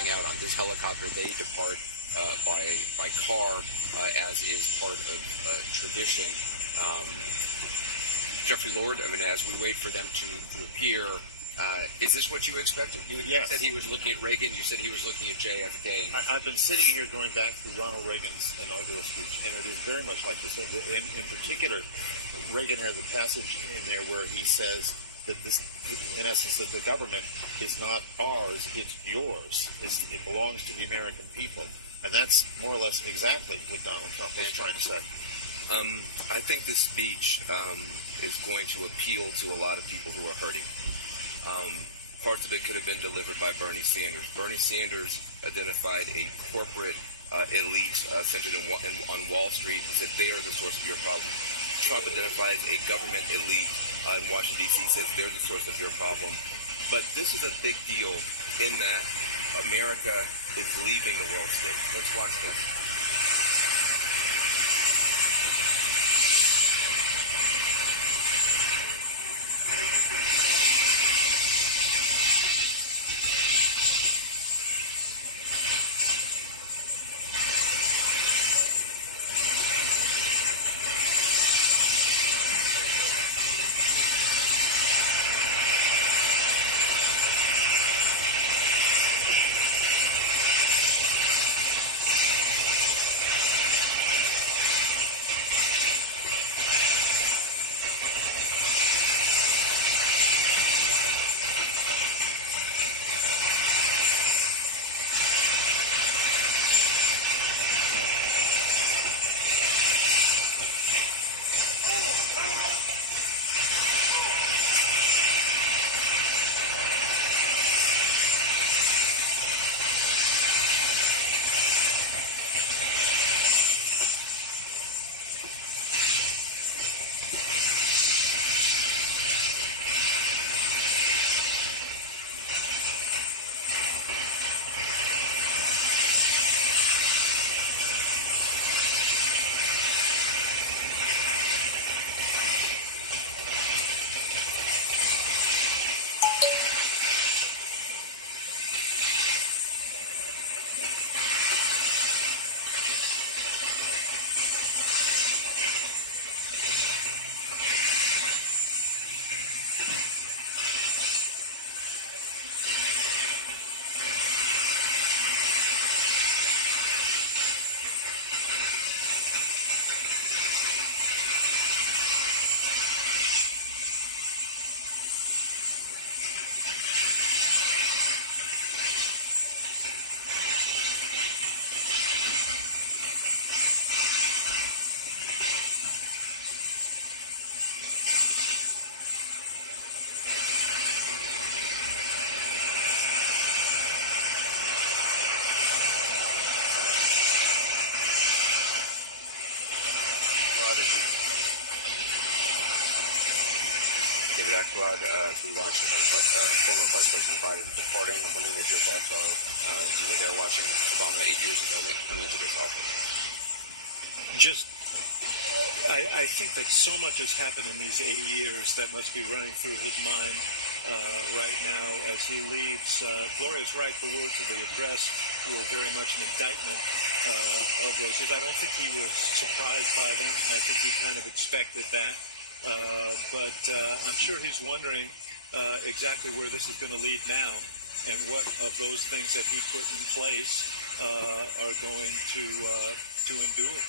flying out on his helicopter. They depart by car, as is part of tradition. Jeffrey Lord, I mean, as we wait for them to appear, is this what you expected? You said he was looking at Reagan. You said he was looking at JFK. I've been sitting here going back through Ronald Reagan's inaugural speech, and it is very much like this. In particular, Reagan has a passage in there where he says that this, in essence, that the government is not ours, it's yours. It belongs to the American people. And that's more or less exactly what Donald Trump is trying to say. I think this speech is going to appeal to a lot of people who are hurting. Parts of it could have been delivered by Bernie Sanders. Bernie Sanders identified a corporate elite centered on Wall Street and said they are the source of your problem. Trump identifies a government elite in Washington, D.C., says they're the source of your problem. But this is a big deal in that America is leaving the world stage. Let's watch this. Former Vice President Biden departing. I'm wondering if your thoughts are, you were there watching Obama 8 years ago when he went to this office. I think that so much has happened in these 8 years that must be running through his mind right now as he leaves. Gloria's right, the words of the address were very much an indictment of those years. I don't think he was surprised by them. I think he kind of expected that. But I'm sure he's wondering exactly where this is going to lead now and what of those things that he put in place are going to endure.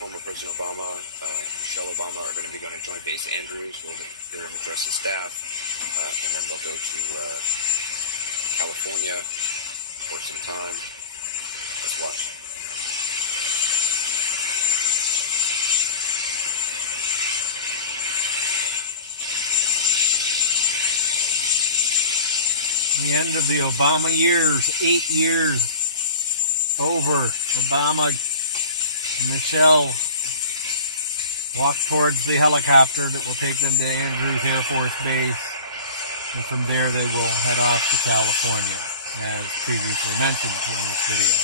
Former President Obama, Michelle Obama are going to be going to Joint Base Andrews, where they're going to address the staff. And then they'll go to California for some time. Let's watch. The end of the Obama years, 8 years over. Obama, Michelle walk towards the helicopter that will take them to Andrews Air Force Base, and from there they will head off to California, as previously mentioned in this video.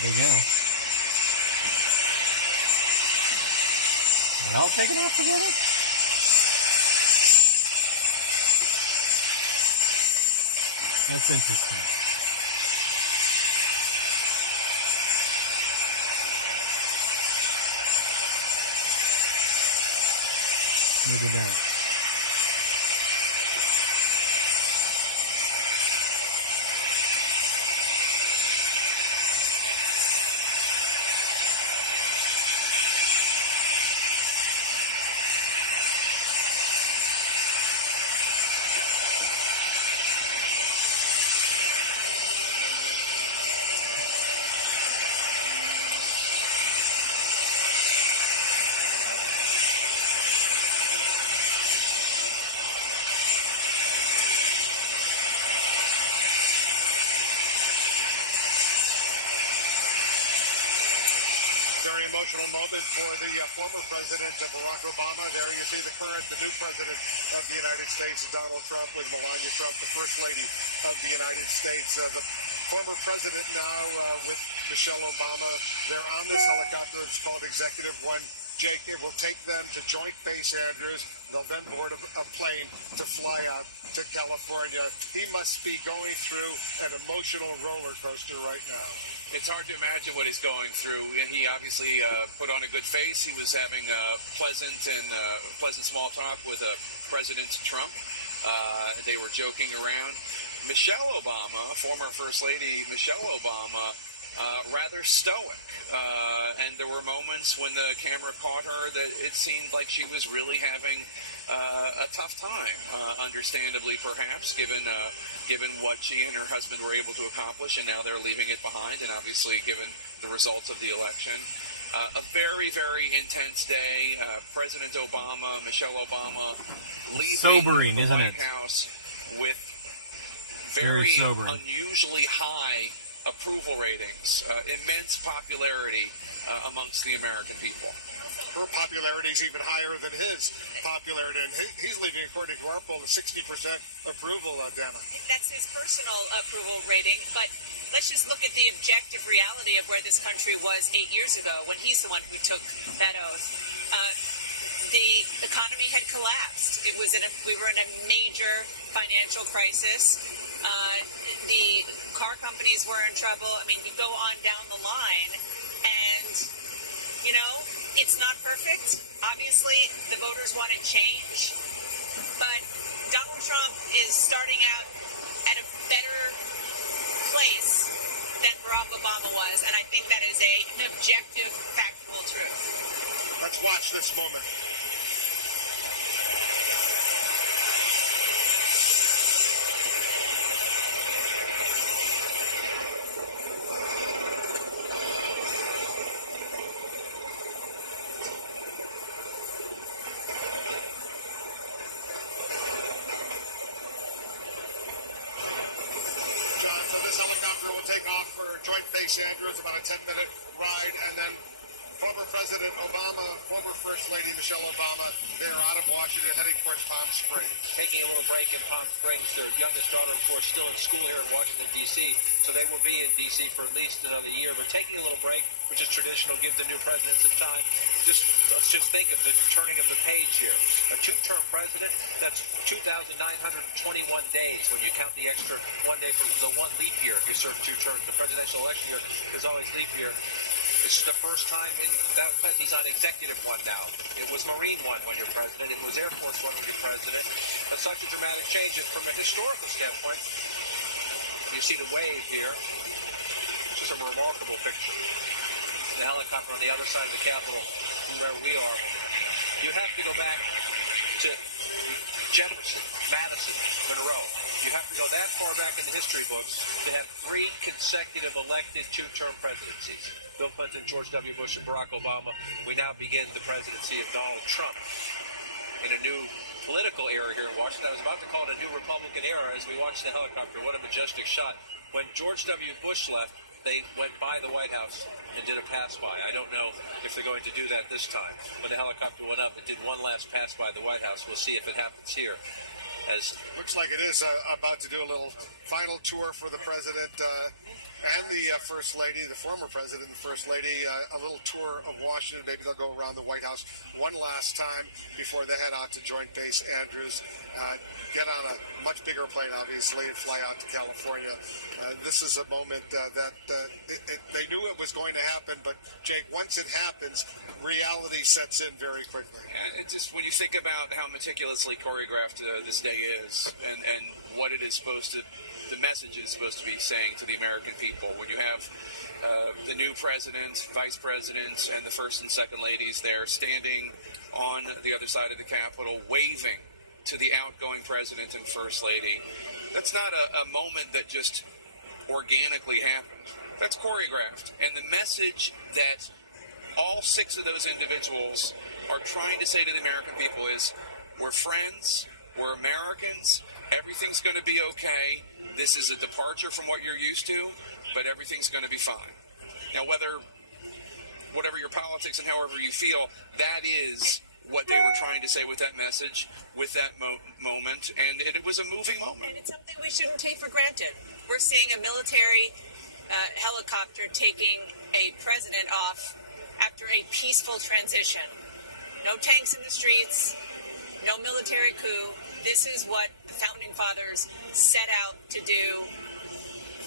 There they go. all taken off together? That's interesting. Look at that. Very emotional moment for the former president, Barack Obama. There you see the new president of the United States, Donald Trump, with Melania Trump, the first lady of the United States. The former president now with Michelle Obama. They're on this helicopter. It's called Executive One. Jake, it will take them to Joint Base Andrews. They'll then board a plane to fly out to California. He must be going through an emotional roller coaster right now. It's hard to imagine what he's going through. He obviously put on a good face. He was having pleasant small talk with President Trump. They were joking around. Michelle Obama, former First Lady Michelle Obama, rather stoic. And there were moments when the camera caught her that it seemed like she was really having a tough time, understandably perhaps, given what she and her husband were able to accomplish, and now they're leaving it behind, and obviously given the results of the election. A very, very intense day. President Obama, Michelle Obama, leaving the White House with very unusually high approval ratings, immense popularity amongst the American people. Her popularity is even higher than his popularity, and he's leaving, according to our poll, a 60% approval, Dana. That's his personal approval rating, but let's just look at the objective reality of where this country was 8 years ago when he's the one who took that oath. The economy had collapsed. We were in a major financial crisis. The car companies were in trouble. I mean, you go on down the line, and, you know, it's not perfect. Obviously, the voters wanted change, but Donald Trump is starting out at a better place than Barack Obama was, and I think that is an objective, factual truth. Let's watch this moment. Take off for Joint Base Andrews, about a 10-minute ride, and then former President Obama, former First Lady Michelle Obama, they're out of Washington heading towards Palm Springs. Taking a little break in Palm Springs. Their youngest daughter, of course, still in school here in Washington, D.C., so they will be in D.C. for at least another year. But taking a little break, which is traditional, give the new president some time. Let's just think of the turning of the page here. A two-term president, that's 2,921 days when you count the extra one day from the one leap year. If you serve 2 terms, the presidential election year is always leap year. This is the first time he's on executive one now. It was Marine one when you're president. It was Air Force one when you're president. But such a dramatic change. And from a historical standpoint, you see the wave here. It's just a remarkable picture. The helicopter on the other side of the Capitol, where we are. You have to go back to Jefferson, Madison, Monroe. You have to go that far back in the history books to have 3 consecutive elected 2-term presidencies. Bill Clinton, George W. Bush, and Barack Obama. We now begin the presidency of Donald Trump in a new political era here in Washington. I was about to call it a new Republican era as we watch the helicopter. What a majestic shot. When George W. Bush left, they went by the White House and did a pass-by. I don't know if they're going to do that this time. When the helicopter went up, it did one last pass by the White House. We'll see if it happens here. Looks like it is about to do a little final tour for the president. and the First Lady, the former President and First Lady, a little tour of Washington. Maybe they'll go around the White House one last time before they head out to Joint Base Andrews. Get on a much bigger plane, obviously, and fly out to California. This is a moment that they knew it was going to happen, but Jake, once it happens, reality sets in very quickly. And it's just when you think about how meticulously choreographed this day is, and what it is supposed to, the message is supposed to be saying to the American people, when you have the new president, vice president, and the first and second ladies there standing on the other side of the Capitol, waving to the outgoing president and first lady, that's not a moment that just organically happened. That's choreographed. And the message that all six of those individuals are trying to say to the American people is, we're friends, we're Americans, everything's going to be okay. This is a departure from what you're used to, but everything's going to be fine. Now, whatever your politics and however you feel, that is what they were trying to say with that message, with that moment, and it was a moving moment. And it's something we shouldn't take for granted. We're seeing a military helicopter taking a president off after a peaceful transition. No tanks in the streets, no military coup. This is what the Founding Fathers set out to do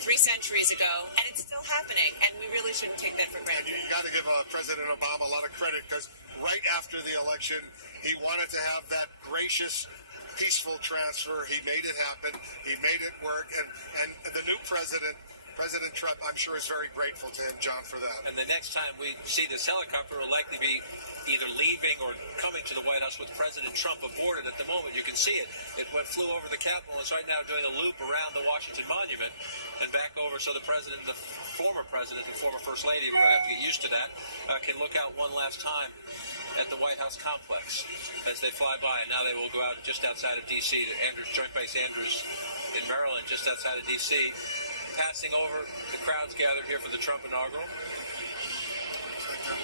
3 centuries ago, and it's still happening, and we really shouldn't take that for granted. And you got to give President Obama a lot of credit, because right after the election, he wanted to have that gracious, peaceful transfer. He made it happen. He made it work, and the new president, President Trump, I'm sure is very grateful to him, John, for that. And the next time we see this helicopter will likely be either leaving or coming to the White House with President Trump aboard it. At the moment, you can see it. It flew over the Capitol and is right now doing a loop around the Washington Monument and back over, so the president, the former president and former first lady, we're going to have to get used to that, can look out one last time at the White House complex as they fly by. And now they will go out just outside of D.C. to Andrews, Joint Base Andrews in Maryland, just outside of D.C., passing over. The crowds gathered here for the Trump inaugural.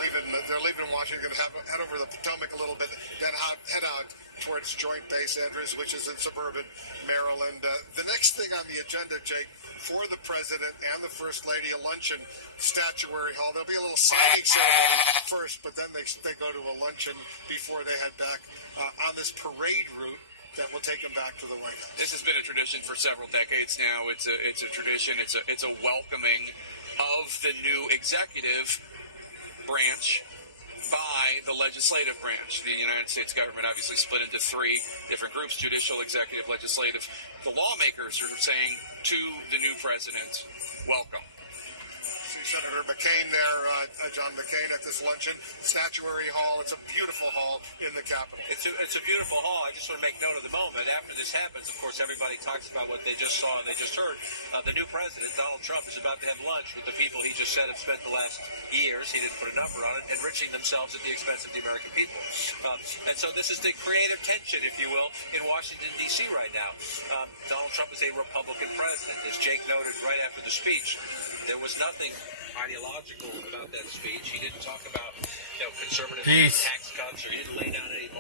They're leaving Washington, going to head over the Potomac a little bit, then head out towards Joint Base Andrews, which is in suburban Maryland. The next thing on the agenda, Jake, for the president and the first lady, a luncheon, Statuary Hall. There'll be a little signing ceremony first, but then they go to a luncheon before they head back on this parade route that will take them back to the White House. This has been a tradition for several decades now. It's a tradition. It's a welcoming of the new executive branch by the legislative branch. The United States government obviously split into 3 different groups: judicial, executive, legislative. The lawmakers are saying to the new president, welcome. See Senator McCain there, John McCain at this luncheon. Statuary Hall. It's a beautiful hall in the Capitol. It's a beautiful hall. I just want to make note of the moment. After this happens, of course, everybody talks about what they just saw and they just heard. The new president, Donald Trump, is about to have lunch with the people he just said have spent the last years, he didn't put a number on it, enriching themselves at the expense of the American people. And so this is the creative tension, if you will, in Washington, D.C. right now. Donald Trump is a Republican president. As Jake noted right after the speech, there was nothing ideological about that speech. He didn't talk about conservative tax cuts, or he didn't lay down any